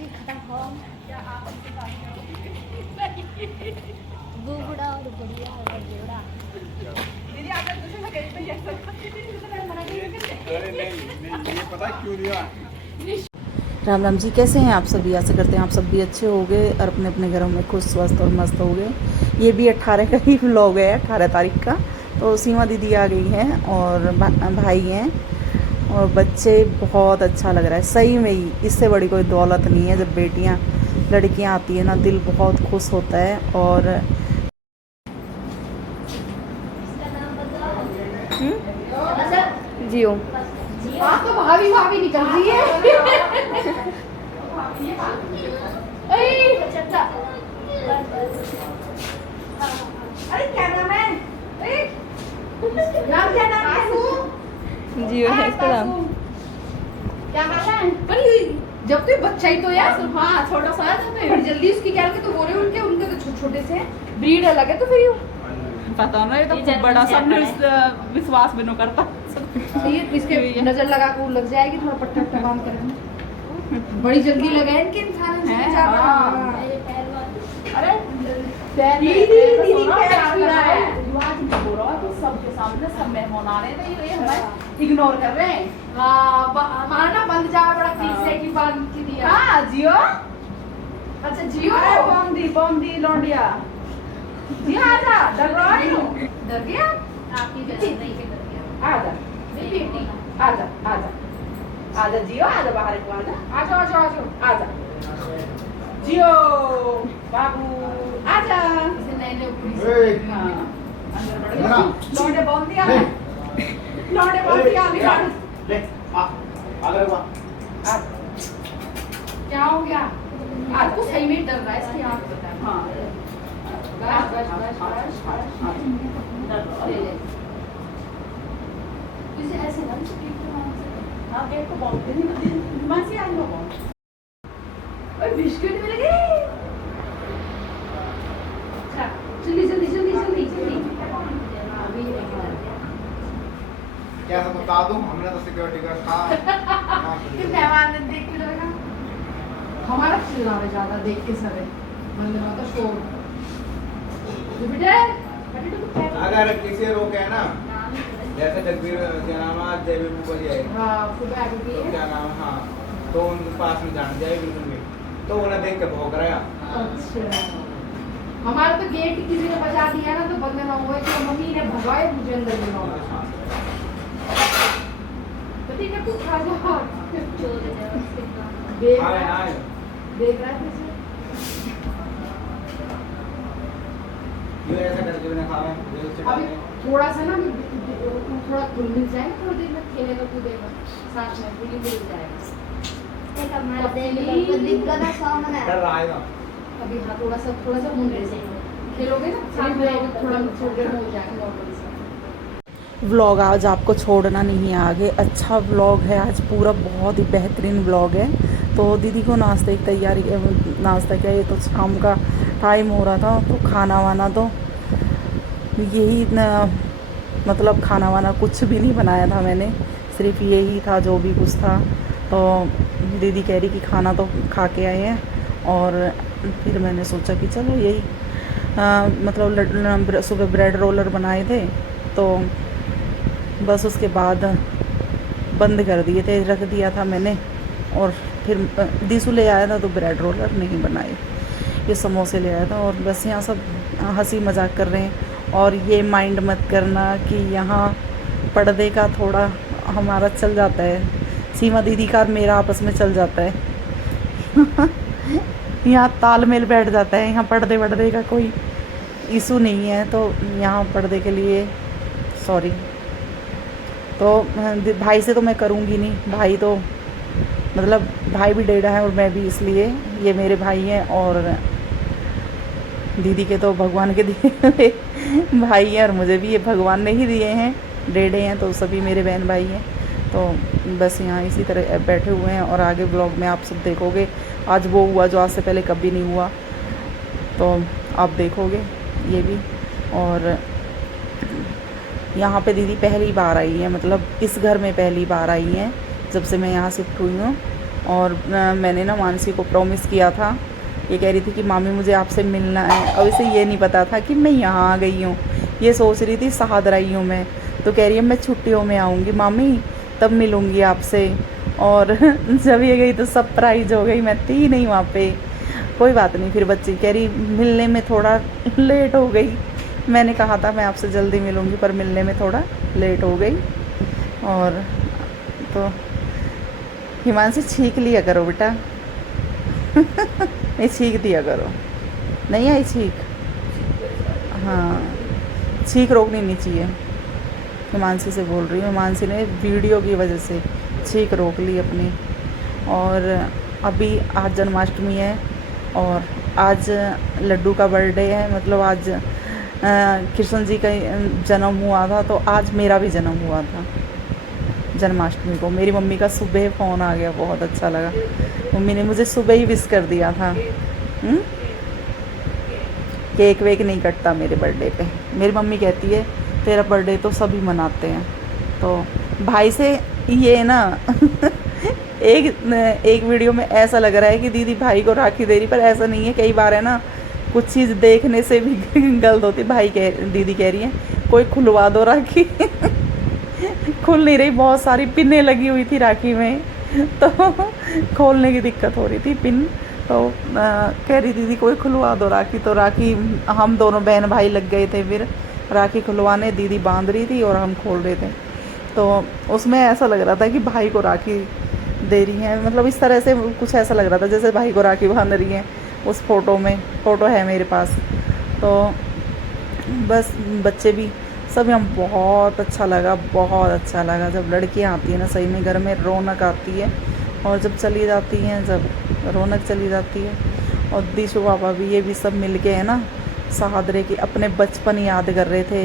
जी खत्म हो बुबड़ा और बुढ़िया और जोड़ा दीदी आप दूसरे में कहीं पे ऐसा अरे नहीं ये पता क्यों दिया। राम राम जी, कैसे हैं आप सभी। आशा करते हैं आप सब भी अच्छे हो गए और अपने अपने घरों में खुश स्वस्थ और मस्त हो गए। ये भी 18 का ही व्लॉग है, 18 तारीख का। तो सीमा दीदी आ गई हैं और भाई हैं और बच्चे। बहुत अच्छा लग रहा है सही में ही। इससे बड़ी कोई दौलत नहीं है। जब बेटियां लड़कियां आती है ना, दिल बहुत खुश होता है। और जियो आप तो भाभी भाभी निकल रही है। अरे क्या नाम है? नाम क्या नाम है? जियो है इसका नाम। क्या बात है? पर जब तो बच्चा ही तो यार। हाँ छोटा सा है तो जल्दी उसकी क्या के तो बोले उनके तो छोटे छोटे से ब्रीड अलग है तो फिर पता ना, ये तो खूब बड़ा सब विश्वास बिनो करता। ये इसके नजर लगा कर लग जाएगी। थोड़ा पट्टा पट्टा बांध कर बड़ी जल्दी लगा है इनके इंसान है, से हाँ। अरे तो सबके सामने सब मेहमान आ रहे थे, ये हमें इग्नोर कर रहे हैं। हमारा ना बंद जा बड़ा पीछे की बांध की दिया। हाँ जियो, अच्छा जियो बम दी लौंडिया जियो, आजा। डर रहा है? डर गया आपकी बेटी नहीं के डर गया आजा बेटी आजा आजा आजा जियो, आजा बाहर को, आजा आजो आजो आजो आजा जियो बाबू, आजा। इसे नए नए ए, हाँ, अंदर बढ़ बना। गया। लौंडे बम दिया, ले, लौंडे बम दिया, ले, निकाल। ले, आगे रुको। आजा। क्या हो गया? आपको सही में डर रहा है इसकी आंख। हाँ बस बस बस बस ले ले इसे ऐसे ना हाँ देखो बहुत मासी आई हो बहुत। ओए बिस्किट मिल गए। अच्छा जल्दी जल्दी जल्दी जल्दी जल्दी अभी क्या सब बता दूं, हमने तो सिक्योरिटी गार्ड था। कि मेहमान ने देख के लगा हमारा चिल्लावे ज्यादा देख के सरे मतलब तो शोर जुपिटर अगर किसी रोके ना, जैसे जगबीर क्या नाम है, जयवीर ऊपर जाए हां सुबह आगे भी तो है। क्या नाम है, हाँ तो उनके पास में जान जाए बिल्कुल भी, तो उन्हें देख के भौंक रहा है। अच्छा हमारा तो गेट किसी ने बजा दिया ना तो बंद ना हुआ कि मम्मी ने भगाए मुझे अंदर बुलाओ। पति ने कुछ खा जा चोर है उसके काम देख आए रहा आए है देख रहा है ये ऐसा करके उन्हें खावे ये उससे अभी डाले। थोड़ा सा ना थोड़ा खुल मिल जाए थोड़ी देर में खेलेगा कूदेगा साथ में खुली मिल जाएगा। एक हमारा देख को दिक्कत है सौ मना डर रहा है ना। अभी हाँ थोड़ा सा मुंडे से खेलोगे ना साथ में थोड़ा छोटे हो जाएगा नॉर्मल से। व्लॉग आज आपको छोड़ना नहीं है आगे। अच्छा व्लॉग है आज पूरा, बहुत ही बेहतरीन व्लॉग है। तो दीदी को नाश्ते की तैयारी, नाश्ता क्या, ये तो शाम का टाइम हो रहा था तो खाना वाना तो यही मतलब खाना वाना कुछ भी नहीं बनाया था मैंने, सिर्फ यही था जो भी कुछ था। तो दीदी कह रही कि खाना तो खा के आए हैं और फिर मैंने सोचा कि चलो यही मतलब सुबह ब्रेड रोलर बनाए थे तो बस उसके बाद बंद कर दिए थे, रख दिया था मैंने। और फिर दीसू ले आया था तो ब्रेड रोलर नहीं बनाए, ये समोसे ले आया था। और बस यहाँ सब हंसी मजाक कर रहे हैं। और ये माइंड मत करना कि यहाँ पर्दे का थोड़ा हमारा चल जाता है, सीमा दीदी का और मेरा आपस में चल जाता है। यहाँ तालमेल बैठ जाता है, यहाँ पर्दे वर्दे का कोई इशू नहीं है। तो यहाँ पर्दे के लिए सॉरी। तो भाई से तो मैं करूँगी नहीं, भाई तो मतलब भाई भी डेढ़ा है और मैं भी, इसलिए ये मेरे भाई हैं। और दीदी के तो भगवान के दिए हुए भाई हैं और मुझे भी ये भगवान ने ही दिए हैं, डेढ़े हैं तो सभी मेरे बहन भाई हैं। तो बस यहाँ इसी तरह बैठे हुए हैं और आगे ब्लॉग में आप सब देखोगे। आज वो हुआ जो आज से पहले कभी नहीं हुआ, तो आप देखोगे ये भी। और यहाँ पे दीदी पहली बार आई है, मतलब इस घर में पहली बार आई हैं जब से मैं यहाँ शिफ्ट हुई हूँ। और मैंने ना मानसी को प्रॉमिस किया था, ये कह रही थी कि मामी मुझे आपसे मिलना है। अब इसे ये नहीं पता था कि मैं यहाँ आ गई हूँ, ये सोच रही थी सहादरा ही हूँ मैं। तो कह रही है मैं छुट्टियों में आऊँगी मामी, तब मिलूँगी आपसे। और जब ये गई तो सरप्राइज हो गई, मैं थी नहीं वहाँ पे। कोई बात नहीं, फिर बच्ची कह रही मिलने में थोड़ा लेट हो गई। मैंने कहा था मैं आपसे जल्दी मिलूँगी, पर मिलने में थोड़ा लेट हो गई। और तो हिमांशी छींक लिया करो बेटा नहीं छींक दिया करो, नहीं आई छींक? हाँ, छींक रोकनी नहीं चाहिए। हिमांशी से बोल रही हूँ, हिमांशी ने वीडियो की वजह से छींक रोक ली अपनी। और अभी आज जन्माष्टमी है और आज लड्डू का बर्थडे है, मतलब आज कृष्ण जी का जन्म हुआ था, तो आज मेरा भी जन्म हुआ था जन्माष्टमी को। मेरी मम्मी का सुबह फ़ोन आ गया, बहुत अच्छा लगा। मम्मी ने मुझे सुबह ही विश कर दिया था। केक वेक नहीं कटता मेरे बर्थडे पे। मेरी मम्मी कहती है तेरा बर्थडे तो सभी मनाते हैं। तो भाई से ये ना एक वीडियो में ऐसा लग रहा है कि दीदी भाई को राखी दे रही, पर ऐसा नहीं है। कई बार है ना कुछ चीज़ देखने से भी गलत होती। दीदी कह रही है कोई खुलवा दो राखी खुल नहीं रही, बहुत सारी पिनें लगी हुई थी राखी में, तो खोलने की दिक्कत हो रही थी पिन। तो कह रही दीदी कोई खुलवा दो राखी। तो राखी हम दोनों बहन भाई लग गए थे फिर राखी खुलवाने। दीदी बांध रही थी और हम खोल रहे थे। तो उसमें ऐसा लग रहा था कि भाई को राखी दे रही हैं, मतलब इस तरह से कुछ ऐसा लग रहा था जैसे भाई को राखी बांध रही हैं। उस फ़ोटो में, फ़ोटो है मेरे पास। तो बस बच्चे भी सब हम बहुत अच्छा लगा, बहुत अच्छा लगा। जब लड़कियां आती हैं ना सही में घर में रौनक आती है, और जब चली जाती हैं जब रौनक चली जाती है। और दीशु पापा भी, ये भी सब मिल के है ना सहादरे की अपने बचपन याद कर रहे थे।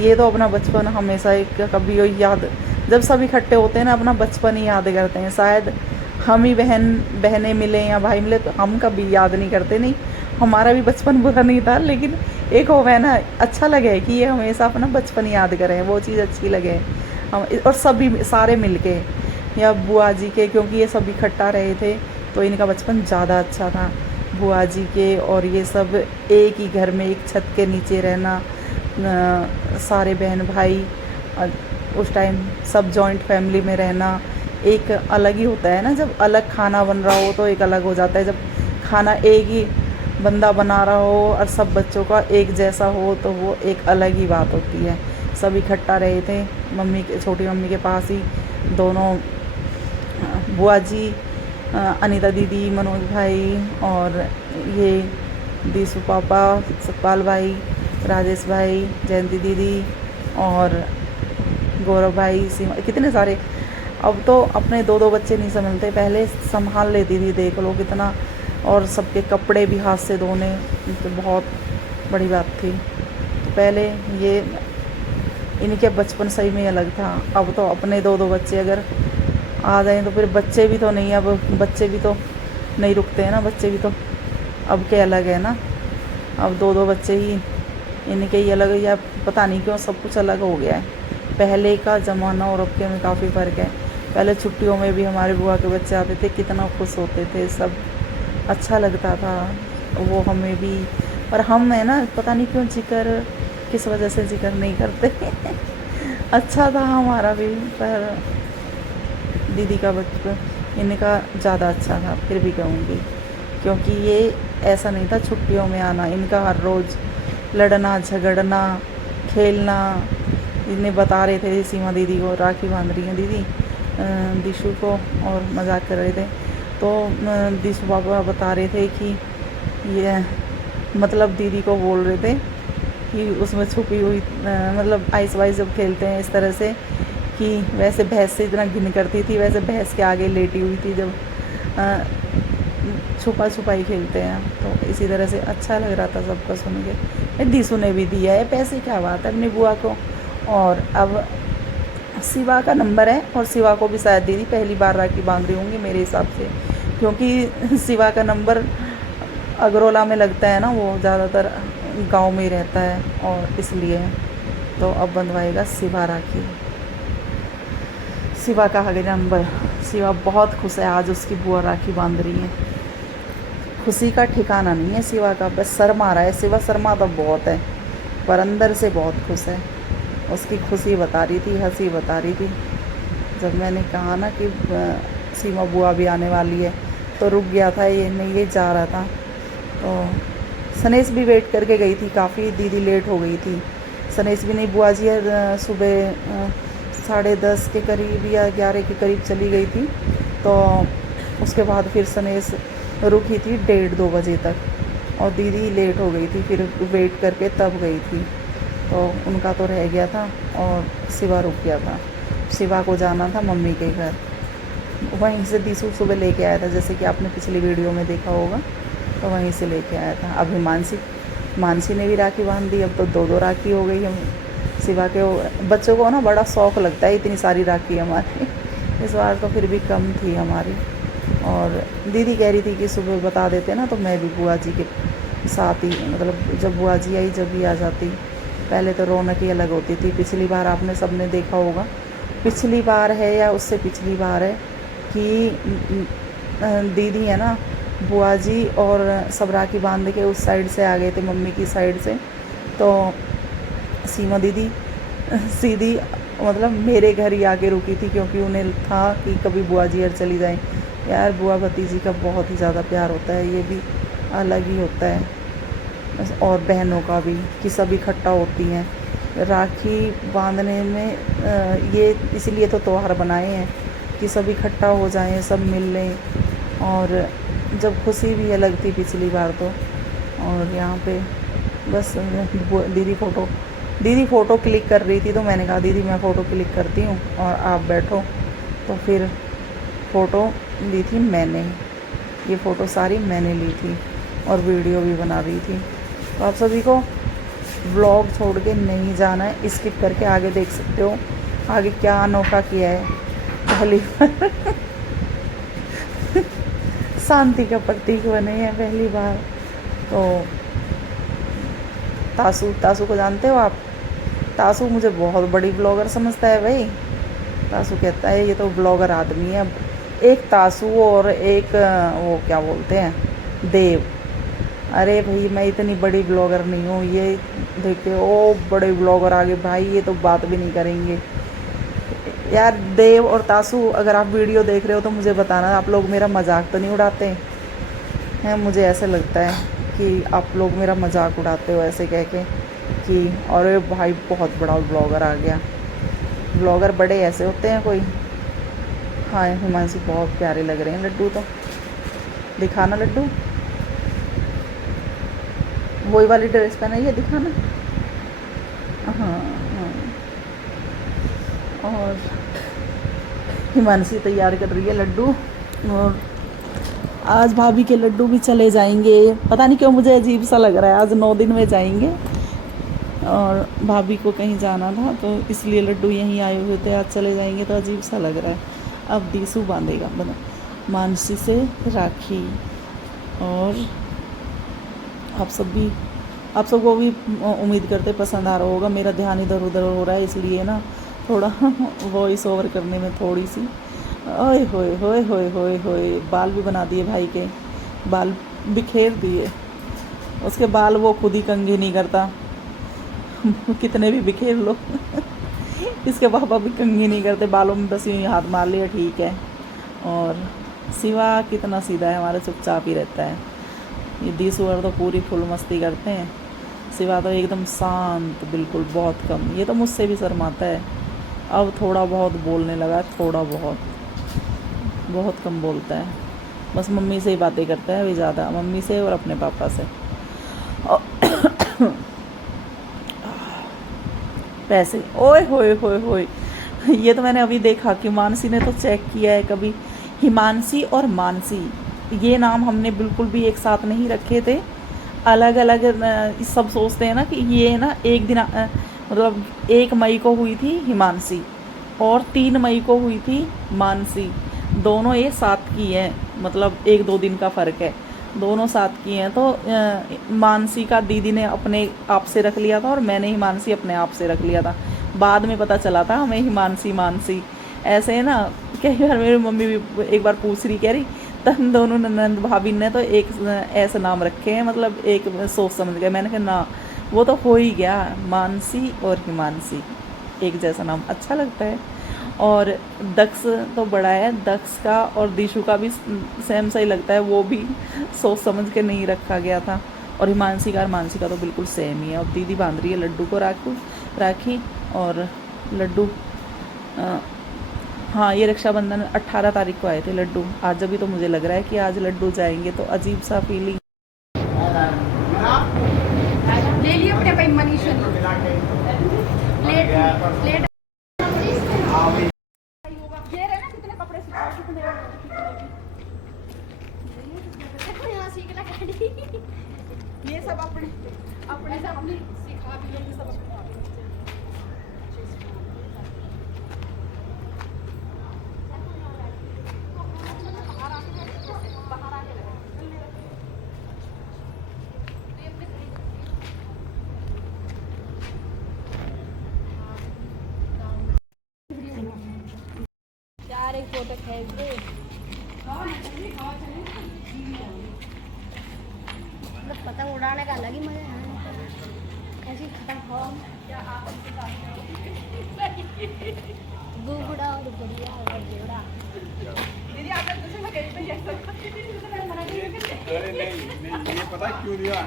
ये तो अपना बचपन हमेशा एक कभी याद, जब सब इकट्ठे होते हैं ना अपना बचपन ही याद करते हैं। शायद हम ही बहनें मिले या भाई मिले तो हम कभी याद नहीं करते। नहीं, हमारा भी बचपन बुरा नहीं था, लेकिन एक हो गया ना, अच्छा लगे कि ये हमेशा अपना बचपन याद करें, वो चीज़ अच्छी लगे हम। और सभी सारे मिल के, या बुआ जी के, क्योंकि ये सब इकट्ठा रहे थे तो इनका बचपन ज़्यादा अच्छा था। बुआ जी के और ये सब एक ही घर में एक छत के नीचे रहना, सारे बहन भाई, उस टाइम सब जॉइंट फैमिली में रहना एक अलग ही होता है ना। जब अलग खाना बन रहा हो तो एक अलग हो जाता है। जब खाना एक ही बंदा बना रहा हो और सब बच्चों का एक जैसा हो तो वो एक अलग ही बात होती है। सब इकट्ठा रहे थे मम्मी के, छोटी मम्मी के पास ही दोनों बुआ जी, अनीता दीदी, मनोज भाई और ये दीशु पापा, सतपाल भाई, राजेश भाई, जयंती दीदी और गौरव भाई, सीमा, कितने सारे। अब तो अपने दो बच्चे नहीं संभलते, पहले संभाल लेती थी, देख लो कितना। और सबके कपड़े भी हाथ से धोने तो बहुत बड़ी बात थी। तो पहले ये इनके बचपन सही में अलग था। अब तो अपने दो बच्चे अगर आ जाएं तो फिर बच्चे भी तो नहीं, अब बच्चे भी तो नहीं रुकते हैं ना, बच्चे भी तो अब के अलग है ना। अब दो बच्चे ही इनके ही अलग, या पता नहीं क्यों सब कुछ अलग हो गया है। पहले का ज़माना और अब के में काफ़ी फ़र्क है। पहले छुट्टियों में भी हमारे बुआ के बच्चे आते थे, कितना खुश होते थे, सब अच्छा लगता था वो हमें भी। पर हम है ना पता नहीं क्यों जिक्र, किस वजह से जिक्र नहीं करते अच्छा था हमारा भी, पर दीदी का बचपन इनका ज़्यादा अच्छा था। फिर भी कहूँगी क्योंकि ये ऐसा नहीं था छुट्टियों में आना, इनका हर रोज़ लड़ना झगड़ना खेलना। इन्हें बता रहे थे सीमा दीदी को, राखी बांध रही हैं दीदी दीशु को, और मजाक कर रहे थे। तो दीशु पापा बता रहे थे कि ये मतलब दीदी को बोल रहे थे कि उसमें छुपी हुई मतलब आइस वाइस जब खेलते हैं इस तरह से, कि वैसे भैंस से इतना घिन करती थी, वैसे भैंस के आगे लेटी हुई थी जब छुपा छुपाई खेलते हैं। तो इसी तरह से अच्छा लग रहा था सबको सुन के। दीशु ने भी दिया है पैसे, क्या बात है, अपनी बुआ को। और अब शिवा का नंबर है, और शिवा को भी शायद दीदी पहली बार राखी बांध रही होंगी मेरे हिसाब से, क्योंकि शिवा का नंबर अगरोला में लगता है ना, वो ज़्यादातर गांव में ही रहता है, और इसलिए तो अब बंधवाएगा शिवा राखी। शिवा का आगे नंबर शिवा बहुत खुश है, आज उसकी बुआ राखी बांध रही है। खुशी का ठिकाना नहीं है शिवा का, बस शर्मा रहा है। शिवा शर्मा तो बहुत है, पर अंदर से बहुत खुश है। उसकी खुशी बता रही थी, हंसी बता रही थी। जब मैंने कहा ना कि सीमा बुआ भी आने वाली है तो रुक गया था, ये नहीं ये जा रहा था। तो सनेस भी वेट करके गई थी काफ़ी, दीदी लेट हो गई थी। सनेस भी नहीं, बुआ जी सुबह 10:30 के करीब या 11 के करीब चली गई थी। तो उसके बाद फिर सनेस रुकी थी 1:30-2 बजे तक, और दीदी लेट हो गई थी, फिर वेट करके तब गई थी। तो उनका तो रह गया था और शिवा रुक गया था। शिवा को जाना था मम्मी के घर, वहीं से दीसू सुबह लेके आया था, जैसे कि आपने पिछली वीडियो में देखा होगा। तो वहीं से लेके आया था। अभी मानसी ने भी राखी बांध दी, अब तो 2-2 राखी हो गई। हम शिवा के बच्चों को ना बड़ा शौक़ लगता है, इतनी सारी राखी हमारी। इस बार तो फिर भी कम थी हमारी। और दीदी कह रही थी कि सुबह बता देते ना तो मैं भी बुआ जी के साथ ही, मतलब जब बुआ जी आई जब भी आ जाती। पहले तो रौनक ही अलग होती थी। पिछली बार आपने सबने देखा होगा, पिछली बार है या उससे पिछली बार है कि दीदी है ना, बुआ जी और सब राखी बांध के उस साइड से आ गए थे, मम्मी की साइड से। तो सीमा दीदी सीधी मतलब मेरे घर ही आके रुकी थी, क्योंकि उन्हें था कि कभी बुआ जी घर चली जाएं। यार बुआ भतीजी का बहुत ही ज़्यादा प्यार होता है, ये भी अलग ही होता है। और बहनों का भी, कि सब इकट्ठा होती हैं राखी बांधने में। ये इसलिए तो त्यौहार बनाए हैं कि सब इकट्ठा हो जाएं, सब मिल लें। और जब खुशी भी अलग थी पिछली बार तो। और यहाँ पे बस दीदी फ़ोटो क्लिक कर रही थी, तो मैंने कहा दीदी मैं फ़ोटो क्लिक करती हूँ और आप बैठो। तो फिर फ़ोटो ली थी मैंने, ये फ़ोटो सारी मैंने ली थी और वीडियो भी बना रही थी। तो आप सभी को व्लॉग छोड़ के नहीं जाना है, स्किप करके आगे देख सकते हो आगे क्या अनोखा किया है। पहली बार शांति का प्रतीक बने हैं पहली बार। तो तासू को जानते हो आप? तासू मुझे बहुत बड़ी ब्लॉगर समझता है भाई। तासू कहता है ये तो ब्लॉगर आदमी है। एक तासू और एक वो क्या बोलते हैं, देव। अरे भाई मैं इतनी बड़ी ब्लॉगर नहीं हूँ, ये देखते ओ बड़े ब्लॉगर आगे भाई, ये तो बात भी नहीं करेंगे। यार देव और तासू, अगर आप वीडियो देख रहे हो तो मुझे बताना, आप लोग मेरा मजाक तो नहीं उड़ाते हैं? मुझे ऐसे लगता है कि आप लोग मेरा मजाक उड़ाते हो ऐसे कह के कि अरे भाई बहुत बड़ा ब्लॉगर आ गया। ब्लॉगर बड़े ऐसे होते हैं कोई? हाँ हिमांशु बहुत प्यारे लग रहे हैं लड्डू, तो दिखाना लड्डू, वही वाली ड्रेस पहनाई है, दिखाना। हाँ हाँ। और हिमांशी तैयार कर रही है लड्डू, और आज भाभी के लड्डू भी चले जाएंगे। पता नहीं क्यों मुझे अजीब सा लग रहा है, आज 9 दिन में जाएंगे और भाभी को कहीं जाना था तो इसलिए लड्डू यहीं आए हुए थे, आज चले जाएंगे तो अजीब सा लग रहा है। अब दीसू बांधेगा मानसी से राखी। और आप सबको भी उम्मीद करते पसंद आ रहा होगा। मेरा ध्यान इधर उधर हो रहा है, इसलिए ना थोड़ा वॉइस ओवर करने में थोड़ी सी ओए होए होए होए होए होए। बाल भी बना दिए भाई के, बाल बिखेर दिए। उसके बाल वो खुद ही कंघी नहीं करता कितने भी बिखेर लो इसके पापा भी कंघी नहीं करते बालों में, बस यूँ हाथ मार लिया ठीक है। और शिवा कितना सीधा है हमारा, चुपचाप ही रहता है। ये दीसुअर तो पूरी फुल मस्ती करते हैं, शिवा तो एकदम शांत बिल्कुल, बहुत कम। ये तो मुझसे भी शर्माता है, अब थोड़ा बहुत बोलने लगा, थोड़ा बहुत कम बोलता है। बस मम्मी से ही बातें करता है अभी ज़्यादा, मम्मी से और अपने पापा से। पैसे ओए होए होए होए। ये तो मैंने अभी देखा कि मानसी ने तो चेक किया है, कभी हिमांशी और मानसी ये नाम हमने बिल्कुल भी एक साथ नहीं रखे थे, अलग अलग। सब सोचते हैं ना कि ये ना एक दिन मतलब 1 मई को हुई थी हिमांशी और 3 मई को हुई थी मानसी, दोनों ये साथ की हैं, मतलब 1-2 दिन का फ़र्क है, दोनों साथ की हैं। तो मानसी का दीदी ने अपने आप से रख लिया था और मैंने हिमांशी अपने आप से रख लिया था। बाद में पता चला था हमें हिमांशी मानसी, ऐसे है ना, कई बार मेरी मम्मी भी एक बार पूछ रही, कह रही तन दोनों ननद भाभी ने तो एक ऐसे नाम रखे हैं, मतलब एक सोच समझ गए। मैंने कहा ना, वो तो हो ही गया, मानसी और हिमांशी एक जैसा नाम अच्छा लगता है। और दक्ष तो बड़ा है, दक्ष का और दिशु का भी सेम सा ही लगता है, वो भी सोच समझ के नहीं रखा गया था। और हिमांशी का तो बिल्कुल सेम ही है। अब दीदी बांध रही है लड्डू को राखी, और लड्डू हाँ, ये रक्षाबंधन 18 तारीख को आए थे लड्डू। आज अभी तो मुझे लग रहा है कि आज लड्डू जाएंगे, तो अजीब सा फीलिंग। ले लिए अपने भाई मनीषा ने प्लेट ये रहे ना, कितने कपड़े सिखाओ, कितने ये सब अपने सब अपनी सिखा भी लेंगे सब अपने। यार एक फोटो खींच दे। मतलब पतंग उड़ाने का अलग ही मजा है। ऐसी खतरनाक बुबड़ा और बढ़िया और जोड़ा। दीदी आप दूसरे में कहीं पे जा सकते अरे नहीं, ये पता क्यों दिया?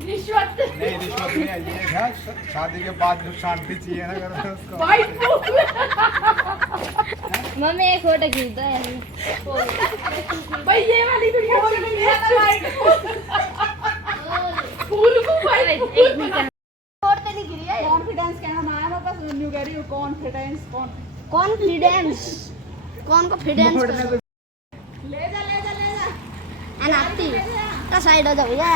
रिश्वत नहीं, रिश्वत नहीं है, ये है शादी के बाद जो शांति चाहिए ना घर में उसको। भाई मम्मी एक फोटो खींच दो यार। भाई ये वाली वीडियो फूल को भाई फोटो नहीं गिरी है। कॉन्फिडेंस कहना आया मैं बस न्यू कह रही हूँ, कॉन्फिडेंस कॉन्फिडेंस कौन को फिडेंस ले जा अनाती का साइड हो जा भैया।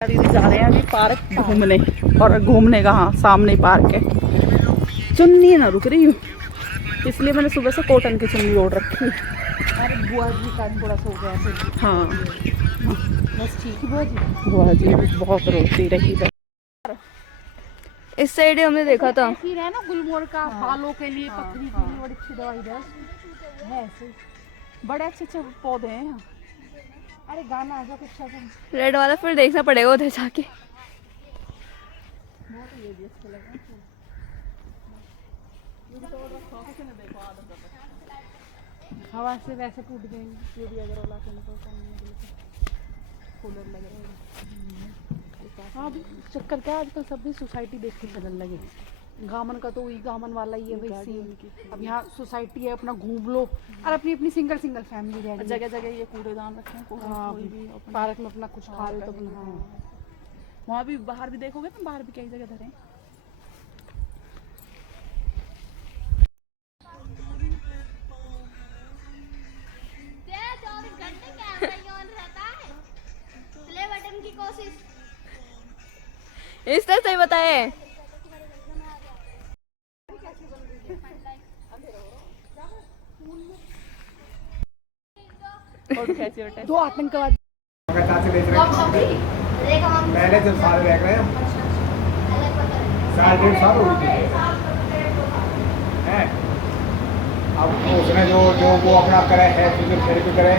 दीदी जा रहे हैं अभी पार्क घूमने, और घूमने का हाँ सामने पार्क है। चुन्नी ना रुक रही हूँ, इसलिए मैंने सुबह से कॉटन की चुन्नी ओढ़ रखी। अरे बुआ जी का थोड़ा सा हो गया ऐसे। हाँ बस ठीक है बुआ जी। बुआ जी बहुत रोती रही है। इस साइड हमने देखा था। फिर है ना गुलमोहर का बालों के लिए, पथरी के लिए बड़ी अच्छी दवाई है ऐसे। बड़े अच्छे अच्छे पौधे हैं यहाँ। अरे गाना आ जाओ कुछ अच्छा। रेड वाला फिर देखना पड़ेगा उधर जाके। हवा से वैसे टूट गई, ये भी अगर ओला के कूलर लग रहा है। हाँ अभी चक्कर क्या, आजकल सब भी सोसाइटी देख के चलने लगे। गामन का तो वही गामन वाला ही है भाई सीन। अब यहाँ सोसाइटी है, अपना घूम लो, और अपनी अपनी सिंगल फैमिली रह रही है। जगह जगह ये कूड़ेदान रखे हैं। हाँ, पार्क में अपना कुछ खा रहे तो अपना। हाँ वहाँ भी बाहर भी देखोगे तो बाहर भी कई जगह धरे हैं। बटन की कोशिश इस तरह से बताए। दो आतंकवादी पहले जब साल रह गए साल 1.5 साल हो गए हैं। अब उसने जो वो अपना करे है, फिजियोथेरेपी करे,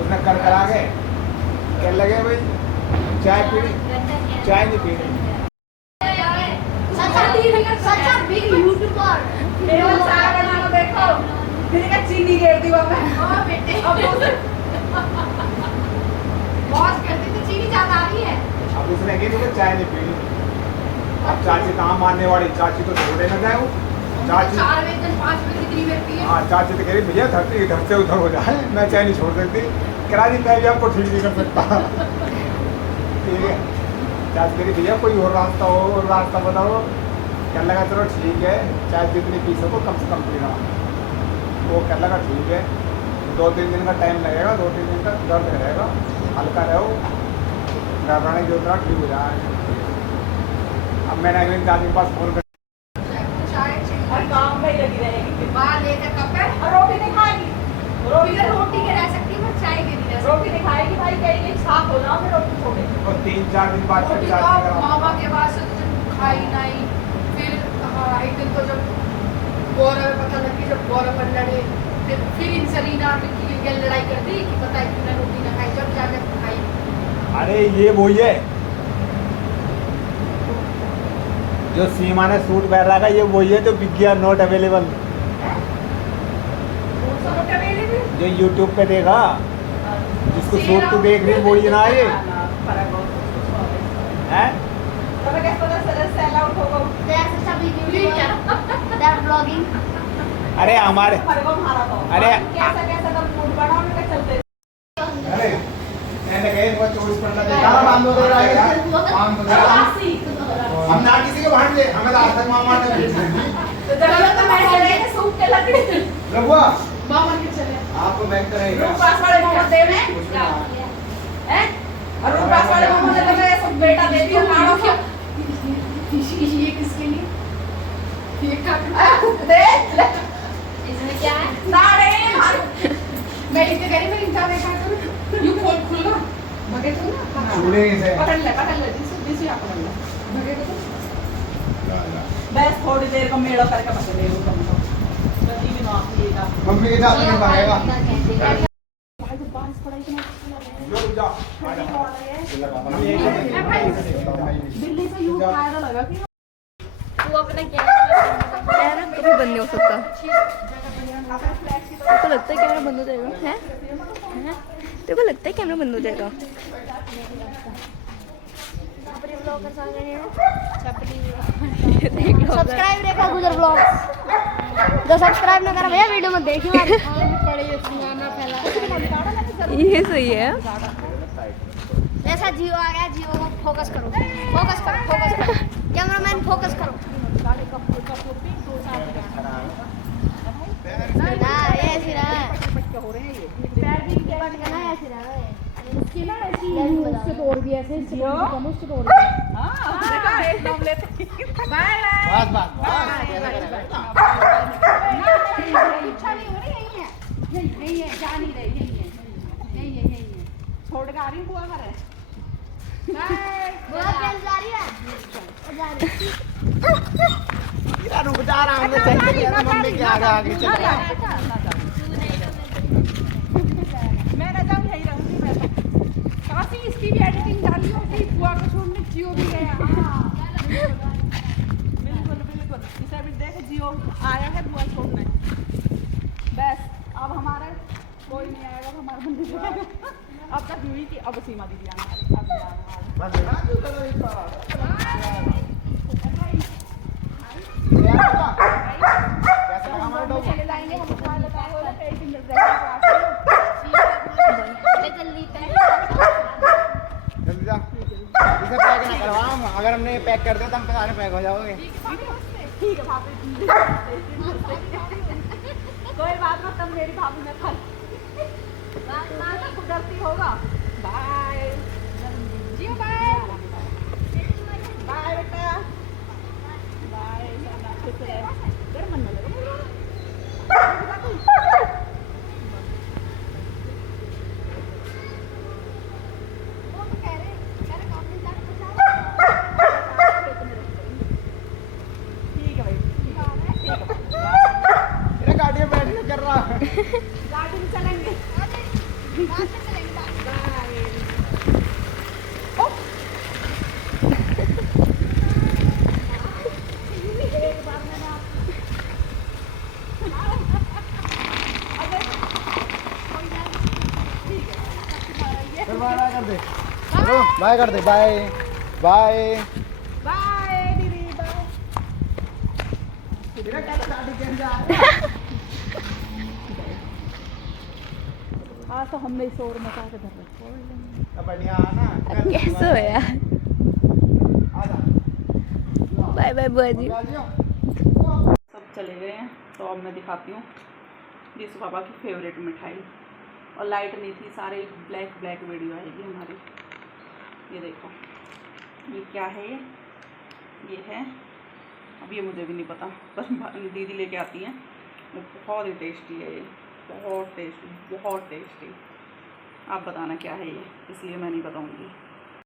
उसने कर आ गए क्या लगे भाई चाय पीनी, चाय नहीं पीनी। चीनी गिर दी बहुत करती तो चीनी ज्यादा आ रही है। अब उसने कही मुझे चाय नहीं पीनी। अब चाची कहाँ मानने वाली, चाची तो छोड़े न जाए। चाची 4 बजे 5 बजे कितनी देर पी है। हाँ, चाची तो कह रही भैया धरती इधर से उधर हो जाए, मैं चाय नहीं छोड़ सकती। करा दी मैं भी आपको ठीक नहीं कर सकता। ठीक है, चाची कह रही भैया कोई और रास्ता बताओ। क्या लगा चलो ठीक है, चाय जितनी पी सको कम से कम पीना। वो क्या लगा ठीक है, 2-3 दिन का टाइम लगेगा, 2-3 दिन तक दर्द रहेगा, हल्का रहो, घबराने की उतना ठीक हो जाए। अब मैंने अगले दिन चाची के पास फोन कर और काम में लगी रहेगी, बाहर लेकर कपड़े और रोटी नहीं खाएगी। रोटी के रह सकती है, चाय खाएगी नहीं, रोटी नहीं खाएगी भाई, कहेगी साफ हो जाओ फिर रोटी छोड़े। और 3-4 दिन बाद रोटी फिर तो जाती मामा के बाद से तो जब खाई नहीं, फिर हाँ एक दिन तो जब गौरव पता लगी, जब गौरव पर लड़े, फिर इन सरीना की लड़ाई कर दी कि पता है कि रोटी ना खाई, जब जाके खाई। अरे ये वही है जो सीमा ने सूट पहन रखा, ये वही है जो बिग नॉट अवेलेबल, जो यूट्यूब पे देखा, जिसको सूट तू देख रही वही ना ये है। अरे हमारे अरे हम ना किसी के भाड़ ले, हमें तो आज तक मामा ने रघुआ आपको बैंक करेगा ये किसके लिए? ये इसमें क्या है? मैं इतने कह रही, मैं इनका देखा करूं, यूं खोल खुलना भगे तो ना, छूने से पकड़ ले दिस यहाँ पकड़ ले, भगे तो बस थोड़ी देर का मेड़ा करके बस ले लो कभी भी ना आइएगा। मम्मी के साथ नहीं भागेगा। भाई तो बारिश पड़ा इतना रुक जाओ, आ जाओ। दिल्ली से यूं फायदा लगा कि तू अपना कैमरा कभी बंद नहीं हो सकता। तेरे को लगता है कैमरा बंद हो जाएगा? हैं? तेरे को लगता है कैमरा बंद हो जाएगा? सब्सक्राइब रेखा गुजर ब्लॉग्स, जो सब्सक्राइब ना करा भैया वीडियो में देखिए ये सही है। ऐसा जियो आ गया, जियो को फोकस करो, फोकस करो, फोकस करो, कैमरामैन फोकस करो ना, ऐसे रहा पैर भी पटकना है, ऐसे रहा है इसकी ना ऐसी उससे तोड़ दिया, ऐसे जियो कम उससे तोड़ दिया। हां देखा एक नाम लेते बाय बाय बस इच्छा नहीं हो रही, यही है जा नहीं रही, यही है छोड़ के आ रही हुआ करे बाय। बहुत तेज जा रही है, जा रही इधर रुक जा रहा हूं, मम्मी के आगे आगे चल रहा है। मैं ना जाऊं, यही रहूंगी मैं तो। काशी इसकी भी एडिटिंग डाली होगी, बुआ को छोड़ने जियो भी गया। हां बिल्कुल इसे भी देख, जियो आया है बुआ छोड़ने, बस अब हमारे कोई नहीं आएगा, हमारे बंदी जाएगा। अब तक हुई थी, अब सीमा दीदी आने वाली, अब आने वाली। चले जाएंगे हम, खा लेते हो पेंटिंग जल्दी जा, इसे पैक ना करवाओ, अगर हमने पैक कर दिया तो हम सारे पैक हो जाओगे। ठीक है भाभी, कोई बात ना, तब मेरी भाभी में खा ना कुदरती होगा। बाय जियो, बाय बाय बेटा, बाय खुश रहे, घर मन में गाड़ी में बैठ नहीं कर रहा, गाड़ी में चलेंगे, बाय कर दे, बाय बाय बाय दीदी बाय। आज तो हमने शोर मचा के धर रखा। बढ़िया ना, कैसे हो यार? बाय बाय बुआ जी। सब चले गए हैं, तो अब मैं दिखाती हूँ दिसू पापा की फेवरेट मिठाई। और लाइट नहीं थी, सारे ब्लैक वीडियो आएगी हमारी। ये देखो, ये क्या है, ये है, अब ये मुझे भी नहीं पता, बस दीदी लेके आती हैं। बहुत ही टेस्टी है ये, बहुत टेस्टी आप बताना क्या है ये, इसलिए मैं नहीं बताऊंगी।